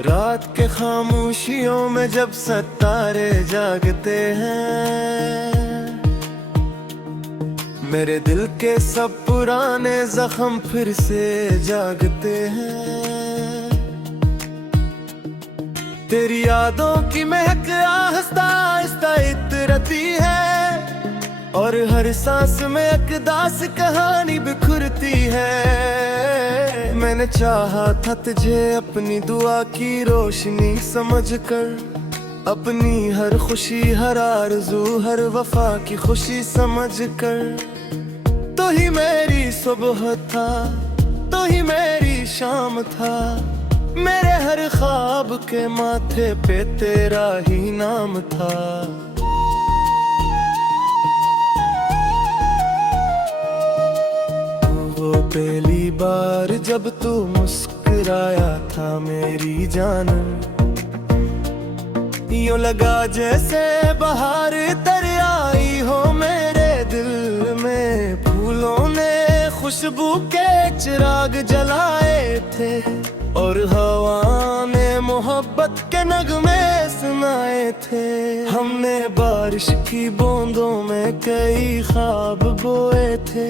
रात के खामोशियों में जब सितारे जागते हैं, मेरे दिल के सब पुराने जख्म फिर से जागते हैं। तेरी यादों की महक आहिस्ता आहिस्ता इतरती है और हर सांस में एक दास कहानी बिखरती है। मैंने चाहा था तुझे अपनी दुआ की रोशनी समझकर, अपनी हर खुशी हर आरज़ू हर वफा की खुशी समझकर। तो ही मेरी सुबह था, तो ही मेरी शाम था, मेरे हर ख्वाब के माथे पे तेरा ही नाम था। वो पहली बार जब तू मुस्कुराया था मेरी जान, यूं लगा जैसे बाहर तर आई हो मेरे दिल में। फूलों ने खुशबू के चिराग जलाए थे और हवा ने मोहब्बत के नगमे सुनाए थे। हमने बारिश की बूंदों में कई ख्वाब बोए थे,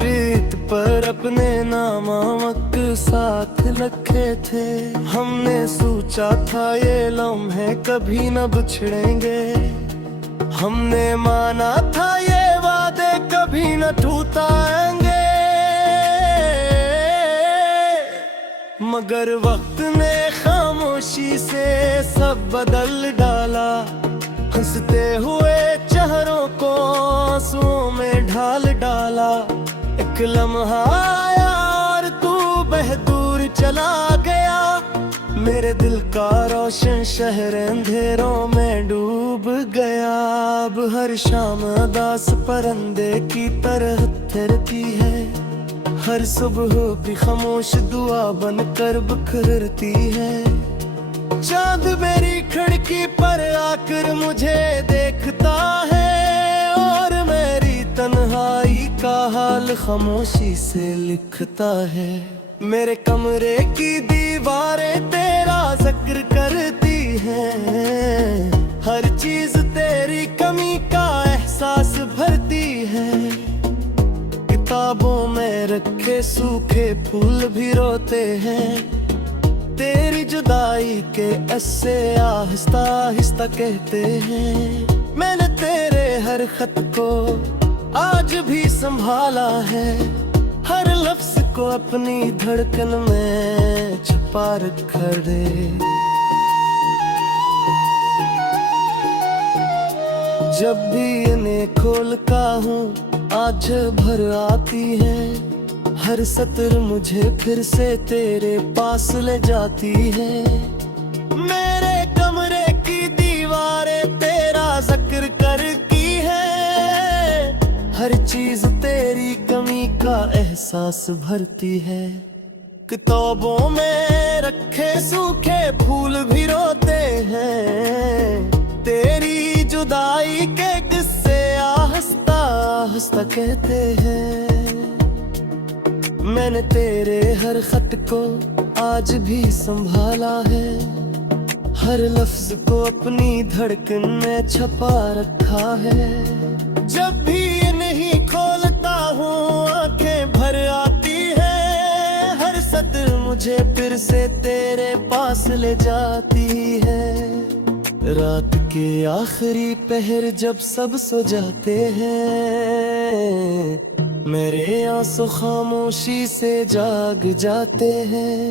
रेत पर अपने नामावक साथ रखे थे। हमने सोचा था ये लम्हे कभी न बिछड़ेंगे, हमने माना था ये वादे कभी न टूटेंगे। मगर वक्त ने खामोशी से सब बदल डाला, हंसते हुए चेहरों को आंसुओं में ढाल डाला। एक लम्हा आया और तू बहदूर चला गया, मेरे दिल का रोशन शहर अंधेरों में डूब गया। अब हर शाम उदास परिंदे की तरह ठहरती है, हर सुबह भी खामोश दुआ बनकर बिखरती है। चांद मेरी खिड़की पर आकर मुझे देखता है और मेरी तन्हाई का हाल खामोशी से लिखता है। मेरे कमरे की दीवारें तेरा जिक्र करती हैं, हर चीज तेरी कमी का एहसास भरती है। किताबों में रखे सूखे फूल भी रोते हैं, तेरी जुदाई के ऐसे आहिस्ता आहिस्ता कहते हैं। मैंने तेरे हर खत को आज भी संभाला है, हर लफ्ज को अपनी धड़कन में छुपा रखा रे। जब भी इन्हें खोलता हूँ आज भर आती है, हर सत्र मुझे फिर से तेरे पास ले जाती है। मेरे कमरे की दीवारें तेरा जिक्र करती है, हर चीज तेरी कमी का एहसास भरती है। किताबों में रखे सूखे फूल भी रोते हैं, तेरी जुदाई के किस्से आहिस्ता आहिस्ता कहते हैं। मैंने तेरे हर खत को आज भी संभाला है, हर लफ्ज को अपनी धड़कन में छुपा रखा है। जब भी नहीं खोलता हूँ आंखें भर आती है, हर सत्र मुझे फिर से तेरे पास ले जाती है। रात के आखिरी पहर जब सब सो जाते हैं, मेरे आंसू खामोशी से जाग जाते हैं।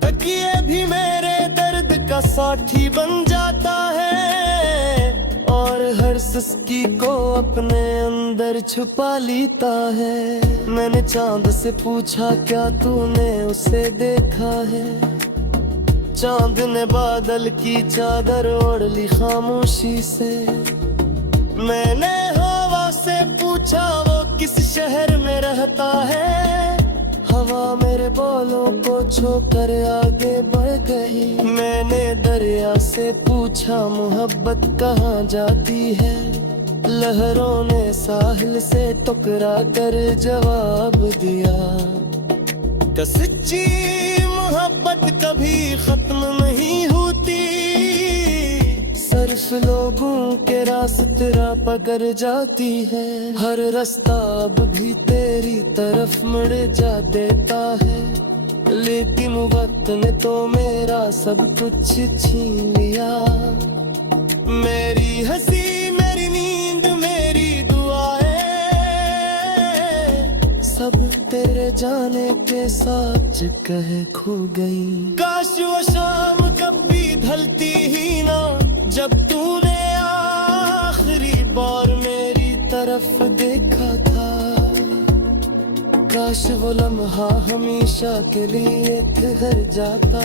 तकिए भी मेरे दर्द का साथी बन जाता है और हर सिसकी को अपने अंदर छुपा लेता है। मैंने चांद से पूछा क्या तूने उसे देखा है, चांद ने बादल की चादर ओढ़ ली खामोशी से। मैंने हवा से पूछा वो किस शहर में रहता है, हवा मेरे बोलों को छोकर आगे बढ़ गई। मैंने दरिया से पूछा मोहब्बत कहाँ जाती है, लहरों ने साहिल से टकरा कर जवाब दिया, सच्ची मोहब्बत मोहब्बत कभी खत्म नहीं होती, सिर्फ लोगों के रास्ते राह पकड़ जाती है। हर रास्ता अब भी तेरी तरफ मुड़ जा देता है, लेकिन वक्त ने तो मेरा सब कुछ छीन लिया। मेरी हंसी, मेरी नींद, मेरी दुआएं सब तेरे जाने के साथ कहे खो गई। काश वो शाम कभी ढलती ही ना, जब तूने आखिरी बार मेरी तरफ देखा था। काश वो लम्हा हमेशा के लिए ठहर जाता,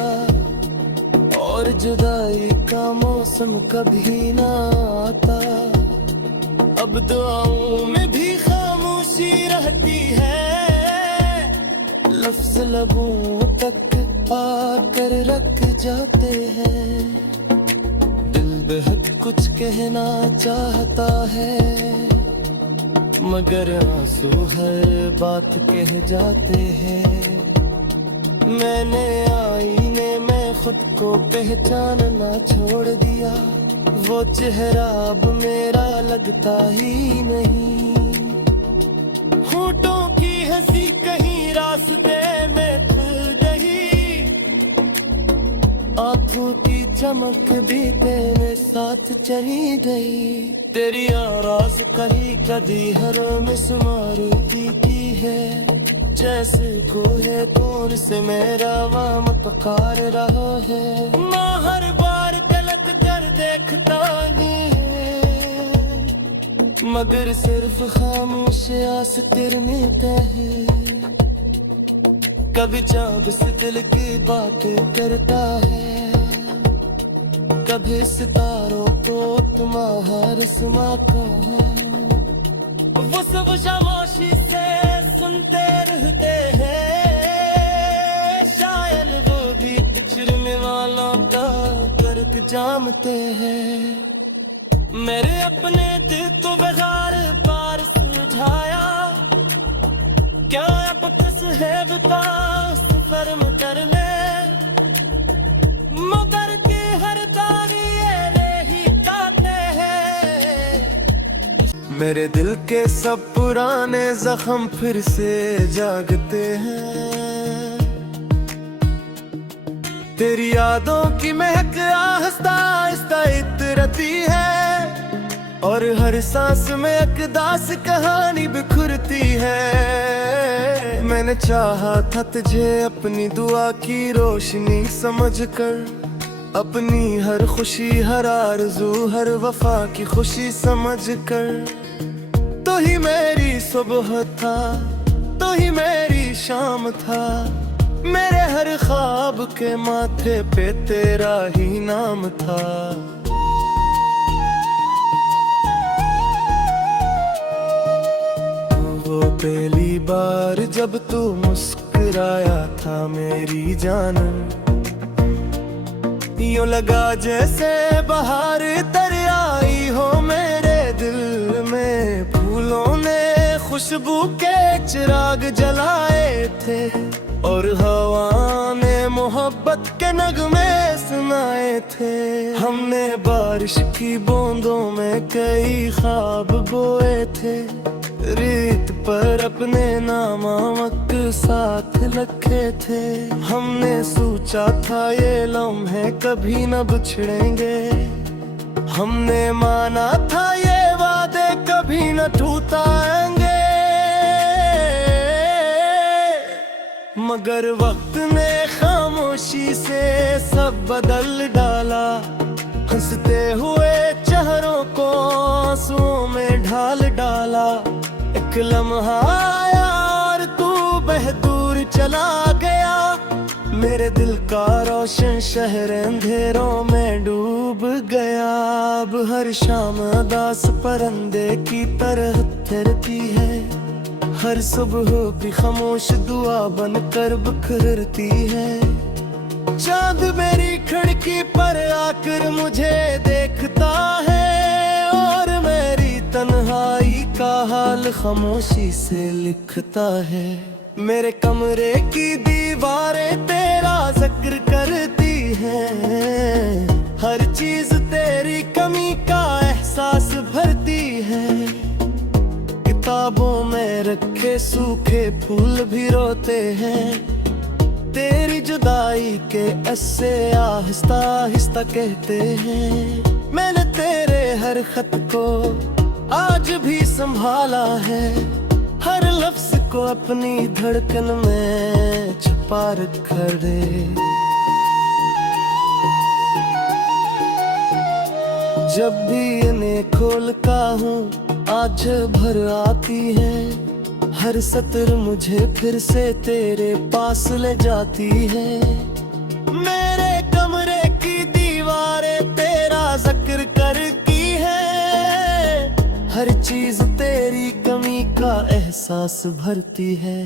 और जुदाई का मौसम कभी ना आता। अब दुआओं में भी खामोशी रहती है, लफ्ज लबों तक आकर रख जाते हैं। दिल बेहद कुछ कहना चाहता है, मगर आंसू हर बात कह जाते हैं। मैंने आईने में खुद को पहचानना छोड़ दिया, वो चेहरा अब मेरा लगता ही नहीं। होठों की हंसी कहीं रास्ते में खिल गई, आंखों की चमक भी तेरे साथ चली गई। तेरी आवाज़ कहीं कभी हर मिसमार की है, जैसे कोई दूर से मेरा वाम पकार रहा है। मैं हर बार गलत कर देखता है, मगर सिर्फ खामोश आस तिरमिता है। कभी चाँद से दिल की बातें करता है, कभी सितारों को तुम्हारा समाता है। वो सब खामोशी से सुनते रहते हैं, शायद वो भी बिछड़ने वालों का फर्क जानते हैं। मेरे अपने दिल को बेगार पार सुलझाया, क्या अब कस है बता सफर में कर ले, मगर की हर दानी ही काटे हैं। मेरे दिल के सब पुराने जख्म फिर से जागते हैं, तेरी यादों की महक आहिस्ता आहिस्ता इतरती है, और हर सांस में एक दास कहानी बिखरती है। मैंने चाहा था तुझे अपनी दुआ की रोशनी समझकर, अपनी हर खुशी हर आरज़ू हर वफा की खुशी समझकर। तो ही मेरी सुबह था, तो ही मेरी शाम था, मेरे हर ख्वाब के माथे पे तेरा ही नाम था। वो पहली बार जब तू मुस्कुराया था मेरी जान, यूं लगा जैसे बाहर तर आई हो मेरे दिल में। फूलों ने खुशबू के चिराग जलाए थे, और हवा ने मोहब्बत के नगमे सुनाए थे। हमने बारिश की बूंदों में कई ख्वाब बोए थे, रेत पर अपने नामावक साथ रखे थे। हमने सोचा था ये लम्हे कभी न बिछड़ेंगे, हमने माना था ये वादे कभी न टूटेंगे। मगर वक्त ने खामोशी से सब बदल डाला, हंसते हुए चेहरों को आंसुओं में ढाल डाला। एक लम्हा आया और तू बहदूर चला गया, मेरे दिल का रोशन शहर अंधेरों में डूब गया। अब हर शाम उदास परंदे की तरह थिरती है, हर सुबह भी खामोश दुआ बनकर बिखरती है। चांद मेरी खिड़की पर आकर मुझे देखता है, और मेरी तन्हाई का हाल खामोशी से लिखता है। मेरे कमरे की दीवार दीवारें तेरा जिक्र करती हैं, हर चीज तेरी कमी का एहसास भरती है। किताबों में रखे सूखे फूल भी रोते हैं, तेरी जुदाई के ऐसे आहिस्ता आहिस्ता कहते हैं। मैंने तेरे हर खत को आज भी संभाला है, हर लफ्ज को अपनी धड़कन में छुपा रखा रे। जब भी इन्हें खोलता हूँ आज भर आती है, हर सत्र मुझे फिर से तेरे पास ले जाती है। मेरे कमरे की दीवारें तेरा जिक्र करती है, हर चीज तेरी कमी का एहसास भरती है।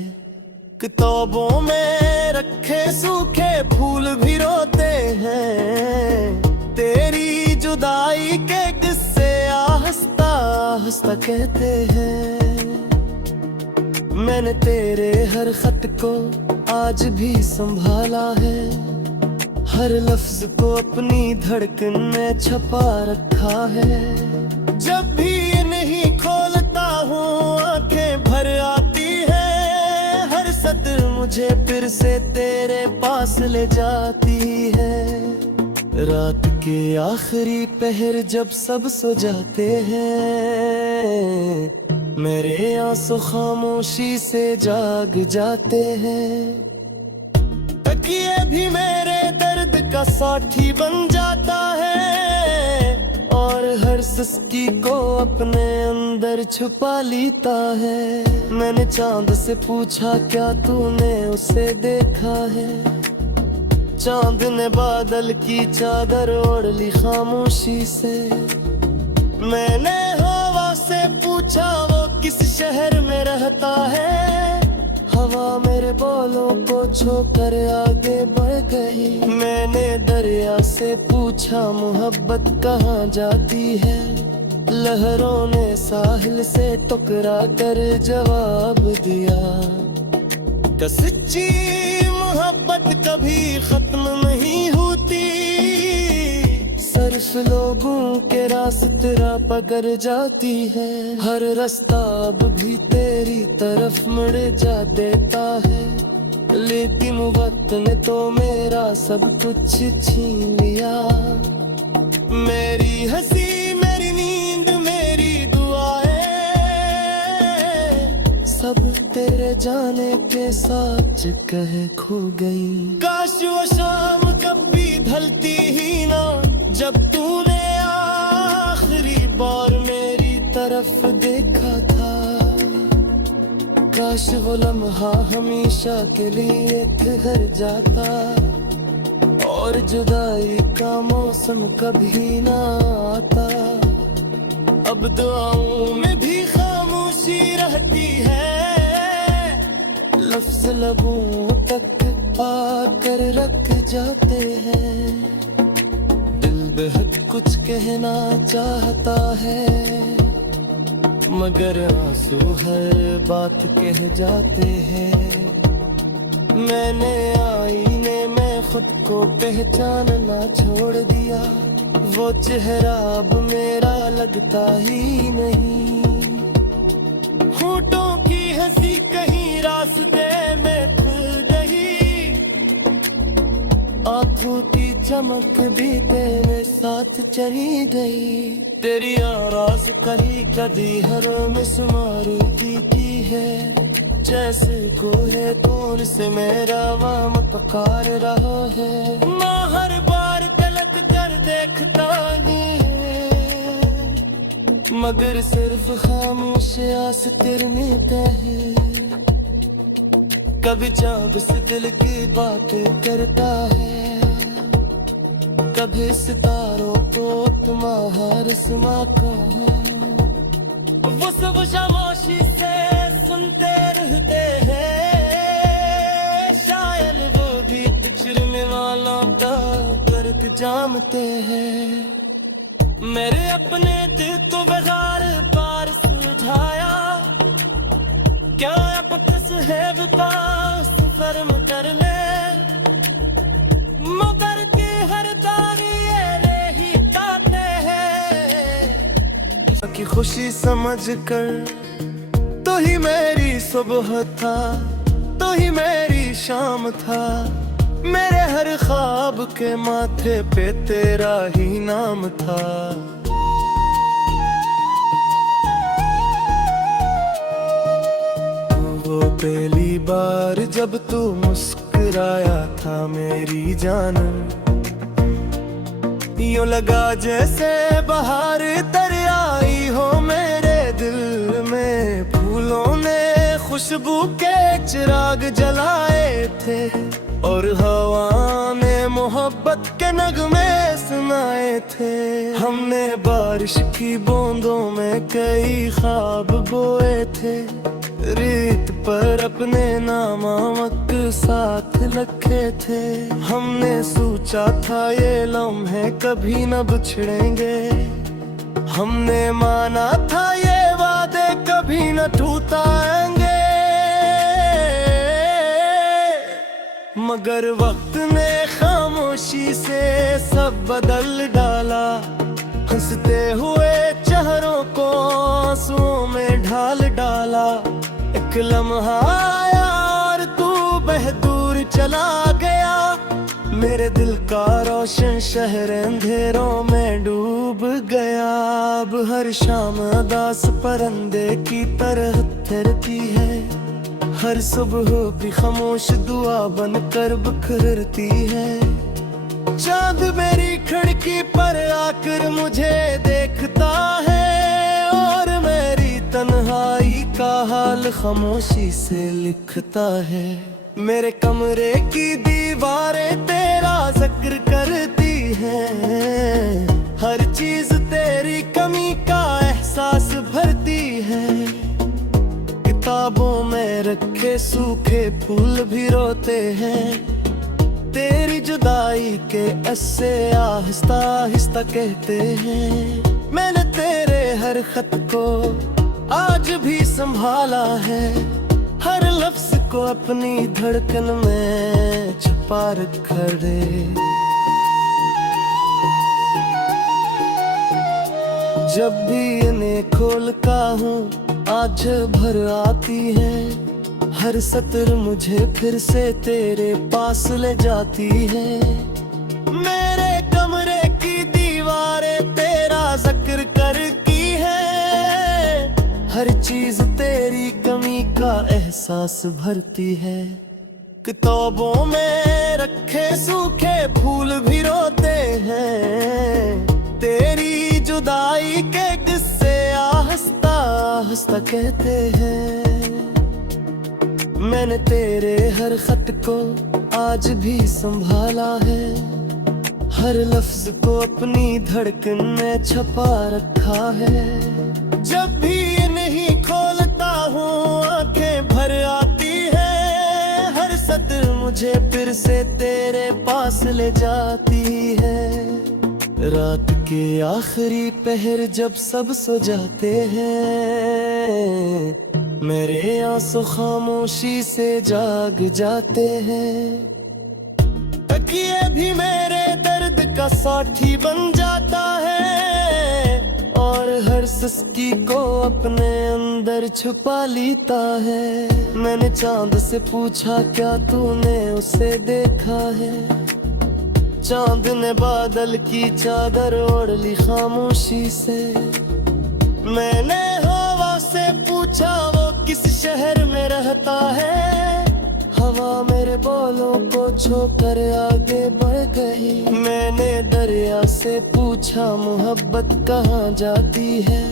किताबों में रखे सूखे फूल भी रोते हैं, तेरी जुदाई के किस्से आहिस्ता आहिस्ता कहते हैं। मैंने तेरे हर खत को आज भी संभाला है, हर लफ्ज को अपनी धड़कन में छुपा रखा है। जब भी इन्हें खोलता हूँ आंखें भर आती है, हर सत्र मुझे फिर से तेरे पास ले जाती है। रात के आखिरी पहर जब सब सो जाते हैं, मेरे आंसू खामोशी से जाग जाते हैं। तकिए भी मेरे दर्द का साथी बन जाता है, और हर सुस्ती को अपने अंदर छुपा लेता है। मैंने चांद से पूछा क्या तूने उसे देखा है, चांद ने बादल की चादर ओढ़ ली खामोशी से। मैंने हवा से पूछा वो किस शहर में रहता है, हवा मेरे बोलों को छोकर आगे बढ़ गई। मैंने दरिया से पूछा मोहब्बत कहाँ जाती है, लहरों ने साहिल से टकरा कर जवाब दिया। क्या सच्ची मोहब्बत कभी खत्म नहीं होती, सिर्फ लोगों के रास्ते पकड़ जाती है। हर रास्ता अब भी तेरी तरफ मुड़ जा देता है, लेकिन वक्त ने तो मेरा सब कुछ छीन लिया। मेरी हंसी मेरी नींद मेरी दुआएं सब तेरे जाने के साथ कह खो गई। काश वो शाम कभी ढलती ही ना, जब तूने आखिरी बार मेरी तरफ देखा था। काश वो लम्हा हमेशा के लिए ठहर जाता, और जुदाई का मौसम कभी ना आता। अब दुआओं में भी खामोशी रहती है, लफ्ज लबों तक आकर रख जाते हैं। बेहद कुछ कहना चाहता है, मगर आंसू हर बात कह जाते हैं। मैंने आईने में खुद को पहचानना छोड़ दिया, वो चेहरा अब मेरा लगता ही नहीं। होठों की हंसी कहीं रास्ते में खो गई, आंखों की चमक भी तेरे साथ चली गई। तेरी आवाज कहीं कभी हर मिसमार की है, जैसे कोहे तोर से मेरा वामतकार रहा है। मैं हर बार तलक कर देखता है, मगर सिर्फ खामोश आस तिरने है। कभी चाँद से दिल की बात करता है, कभी सितारों को तुम्हार समाता है। वो सब खामोशी से सुनते रहते हैं, शायद वो भी बिछड़ने वालों का दर्द जानते हैं। मेरे अपने दिल को बगार पार सुझाया, क्या अब कस है विपास फर्म कर ले। की खुशी समझ कर। तो ही मेरी सुबह था, तो ही मेरी शाम था, मेरे हर ख्वाब के माथे पे तेरा ही नाम था। वो पहली बार जब तू मुस्कुराया था मेरी जान, यूं लगा जैसे बाहर तर आई हो मेरे दिल में। फूलों ने खुशबू के चिराग जलाए थे और हवा ने मोहब्बत के नगमे सुनाए थे। हमने बारिश की बूंदों में कई ख्वाब बोए थे, रेत पर अपने नामावक साथ रखे थे। हमने सोचा था ये लम्हे कभी न बिछड़ेंगे, हमने माना था ये वादे कभी न टूटेंगे। मगर वक्त ने खामोशी से सब बदल डाला, हंसते हुए चेहरों को आंसुओं में ढाल डाला। एक लम्हा आया और तू बहदूर चला गया, मेरे दिल का रोशन शहर अंधेरों में डूब गया। अब हर शाम उदास परिंदे की तरह ठहरती है, हर सुबह भी खामोश दुआ बनकर बिखरती है। चांद मेरी खिड़की पर आकर मुझे देखता है और मेरी तन्हाई का हाल खामोशी से लिखता है। मेरे कमरे की दीवारें तेरा जिक्र करती हैं, हर चीज तेरी कमी का एहसास भरती है। किताबों में रखे सूखे फूल भी रोते हैं, तेरी जुदाई के ऐसे आहिस्ता आहिस्ता कहते हैं। मैंने तेरे हर खत को आज भी संभाला है, हर लफ्ज को अपनी धड़कन में छुपा रखा रे। जब भी इन्हें खोलता हूँ आज भर आती है, हर सत्र मुझे फिर से तेरे पास ले जाती है। मेरे कमरे की दीवारें तेरा जिक्र करती है, हर चीज तेरी कमी का एहसास भरती है। किताबों में रखे सूखे फूल भी रोते हैं, तेरी जुदाई के किस्से आहिस्ता आहिस्ता कहते हैं। मैंने तेरे हर खत को आज भी संभाला है, हर लफ्ज को अपनी धड़कन में छुपा रखा है। जब भी नहीं खोलता हूँ आंखें भर आती है, हर सत्र मुझे फिर से तेरे पास ले जाती है। रात के आखिरी पहर जब सब सो जाते हैं, मेरे आंसू खामोशी से जाग जाते हैं। तकिए भी मेरे दर्द का साथी बन जाता है और हर सुस्ती को अपने अंदर छुपा लेता है। मैंने चांद से पूछा क्या तूने उसे देखा है, चांद ने बादल की चादर ओढ़ ली खामोशी से। मैंने हवा से पूछा वो किस शहर में रहता है, हवा मेरे बोलों को छोकर आगे बढ़ गई। मैंने दरिया से पूछा मोहब्बत कहाँ जाती है,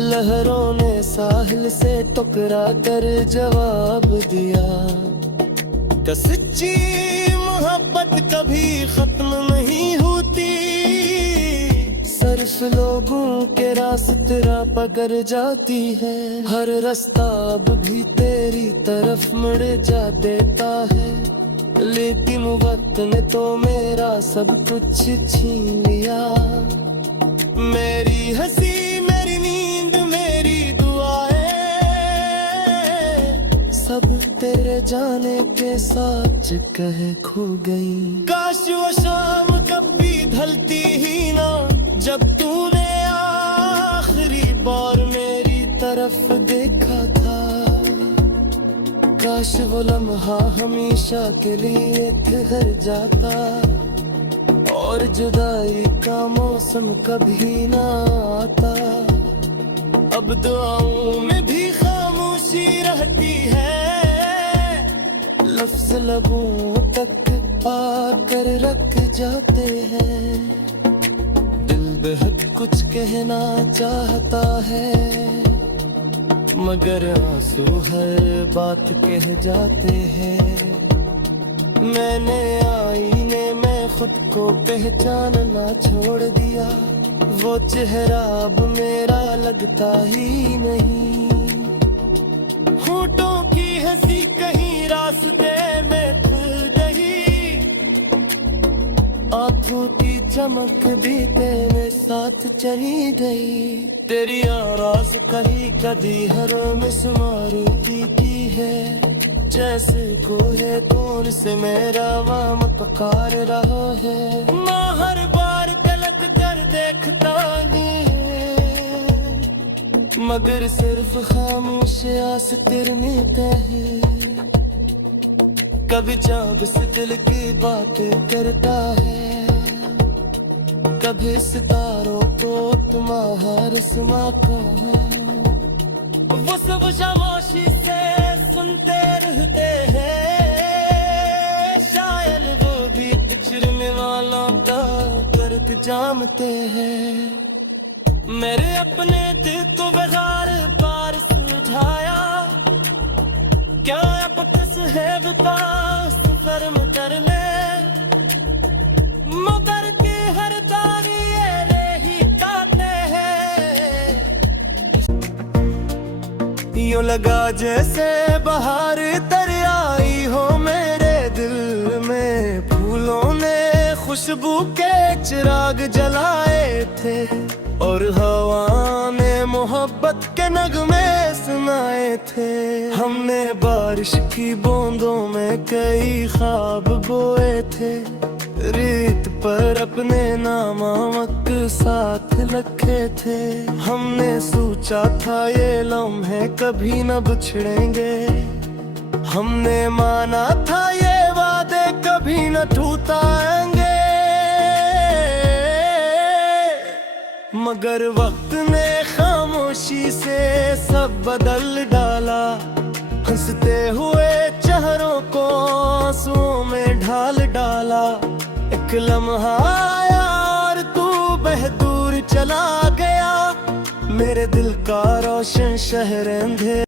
लहरों ने साहिल से टकरा कर जवाब दिया। क्या सच्ची मोहब्बत कभी खत्म नहीं होती, सिर्फ लोगों के रास्ते राह पकड़ जाती है। हर रास्ता अब भी तेरी तरफ मुड़ जा देता है, लेकिन वक्त ने तो मेरा सब कुछ छीन लिया। मेरी हंसी मेरी नींद मेरी दुआएं सब तेरे जाने के साथ कहे खो गई। काश वो शाम कभी ढलती ही ना, जब तूने आखिरी बार काश वो लम्हा हमेशा के लिए ठहर जाता और जुदाई का मौसम कभी ना आता। अब दुआओं में भी खामोशी रहती है, लफ्ज लबों तक आकर रख जाते हैं। दिल बेहद कुछ कहना चाहता है, मगर आंसू हर बात कह जाते हैं। मैंने आईने में खुद को पहचानना छोड़ दिया, वो चेहरा अब मेरा लगता ही नहीं। होठों की हंसी कहीं रास्ते में खो गई, आंखों की चमक भी तेरे साथ चली गई। तेरी आवाज़ कहीं कभी हर मिसमार की है, जैसे कोई दूर से मेरा वाम पकार रहा है। माँ हर बार गलत कर देखता है, मगर सिर्फ खामोश आस तिरने है। कभी चाँद से दिल की बातें करता है, कभी सितारों को तुम्हारा रस्मा का है। वो सब खामोशी से सुनते रहते हैं, शायद वो भी बिछड़ने वालों का दर्द जानते हैं। मेरे अपने दिल को बाजार पार सुझाया, क्या अब कस है बता सफर में कर ले, मगर की हर तारी ही काटे हैं। यूं लगा जैसे बाहर दरियाई हो मेरे दिल में, फूलों ने खुशबू के चिराग जलाए थे और हवा ने मोहब्बत के नगमे सुनाए थे। हमने बारिश की बूंदों में कई ख्वाब बोए थे, रेत पर अपने नामावक साथ रखे थे। हमने सोचा था ये लम्हे कभी न बिछड़ेंगे, हमने माना था ये वादे कभी न टूटेंगे। मगर वक्त ने खामोशी से सब बदल डाला, हंसते हुए चेहरों को आंसुओं में ढाल डाला। एक लम्हा आया और तू बहदूर चला गया, मेरे दिल का रोशन शहर अंधेरा।